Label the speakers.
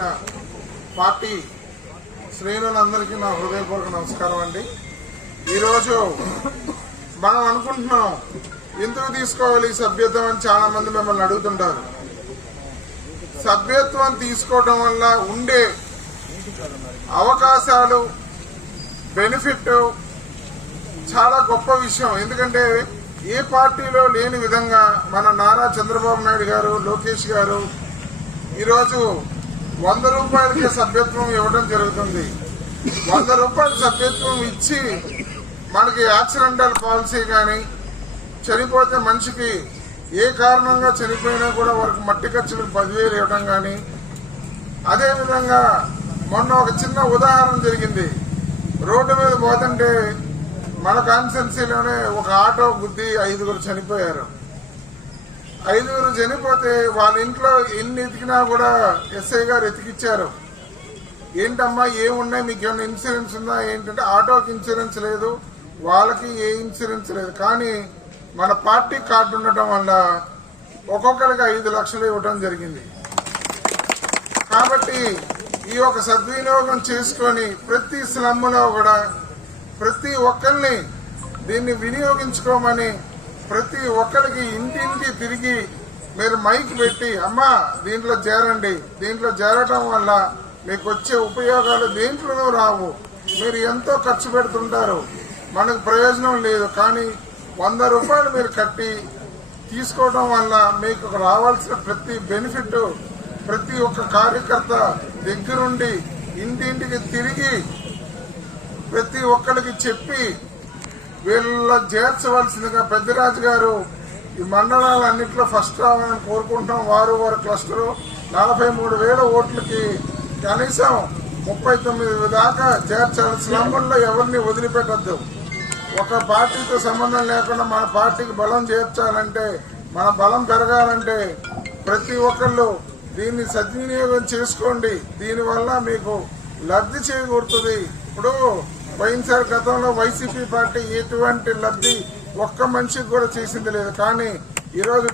Speaker 1: Party శ్రేణులందరికీ నా హృదయపూర్వక నమస్కారం అండి. ఈరోజు మనం అనుకుంటున్నాం ఎందుకు తీసుకోవాలి సభ్యత్వం అని చాలా మంది మిమ్మల్ని అడుగుతుంటారు. సభ్యత్వం తీసుకోవడం వల్ల ఉండే అవకాశాలు బెనిఫిట్ చాలా గొప్ప విషయం. ఎందుకంటే ఏ పార్టీలో లేని విధంగా మన నారా చంద్రబాబు నాయుడు గారు లోకేష్ గారు ఈరోజు వంద రూపాయలకి సభ్యత్వం ఇవ్వడం జరుగుతుంది. వంద రూపాయల సభ్యత్వం ఇచ్చి మనకి యాక్సిడెంటల్ పాలసీ కానీ చనిపోతే మనిషికి ఏ కారణంగా చనిపోయినా కూడా వారికి మట్టి ఖర్చులకు పదివేలు ఇవ్వడం కానీ అదేవిధంగా మొన్న ఒక చిన్న ఉదాహరణ జరిగింది. రోడ్డు మీద పోతుంటే మన కాన్స్టెన్సీలోనే ఒక ఆటో గుద్ది ఐదుగురు చనిపోయారు. ఐదుగురు చనిపోతే వాళ్ళ ఇంట్లో ఎన్ని ఎతికినా కూడా ఎస్ఐ గారు ఎతికిచ్చారు. ఏంటమ్మా ఏమున్నాయి? మీకు ఏమైనా ఇన్సూరెన్స్ ఉందా? ఏంటంటే ఆటోకి ఇన్సూరెన్స్ లేదు వాళ్ళకి ఏ ఇన్సూరెన్స్ లేదు. కానీ మన పార్టీ కార్డు ఉండటం వల్ల ఒక్కొక్కరికి ఐదు లక్షలు ఇవ్వటం జరిగింది. కాబట్టి ఈ యొక్క సద్వినియోగం చేసుకొని ప్రతి స్లమ్లో కూడా ప్రతి ఒక్కరిని దీన్ని వినియోగించుకోమని ప్రతి ఒక్కరికి ఇంటింటి తిరిగి మీరు మైక్ పెట్టి అమ్మా దీంట్లో చేరండి దీంట్లో చేరటం వల్ల మీకు వచ్చే ఉపయోగాలు దేంట్లోనూ రావు. మీరు ఎంతో ఖర్చు పెడుతుంటారు. మనకు ప్రయోజనం లేదు. కానీ వంద రూపాయలు మీరు కట్టి తీసుకోవడం వల్ల మీకు రావాల్సిన ప్రతి బెనిఫిట్ ప్రతి ఒక్క కార్యకర్త దగ్గరుండి ఇంటింటికి తిరిగి ప్రతి ఒక్కరికి చెప్పి వీళ్ళ చేర్చవలసిందిగా పెద్దరాజు గారు ఈ మండలాలన్నింటిలో ఫస్ట్ రావాలని కోరుకుంటాం వారు వారి క్లస్టరు నలభై మూడు వేల ఓట్లకి కనీసం ముప్పై తొమ్మిది దాకా చేర్చాలి. స్లమ్ముల్లో ఎవరిని వదిలిపెట్టద్దు. ఒక పార్టీతో సంబంధం లేకుండా మన పార్టీకి బలం చేర్చాలంటే మన బలం పెరగాలంటే ప్రతి ఒక్కళ్ళు దీన్ని సద్వినియోగం చేసుకోండి. దీనివల్ల మీకు లబ్ధి చేకూరుతుంది. ఇప్పుడు వైఎస్ఆర్ గతంలో వైసీపీ పార్టీ ఎటువంటి లబ్ధి ఒక్క మనిషికి కూడా చేసింది లేదు. కానీ ఈరోజు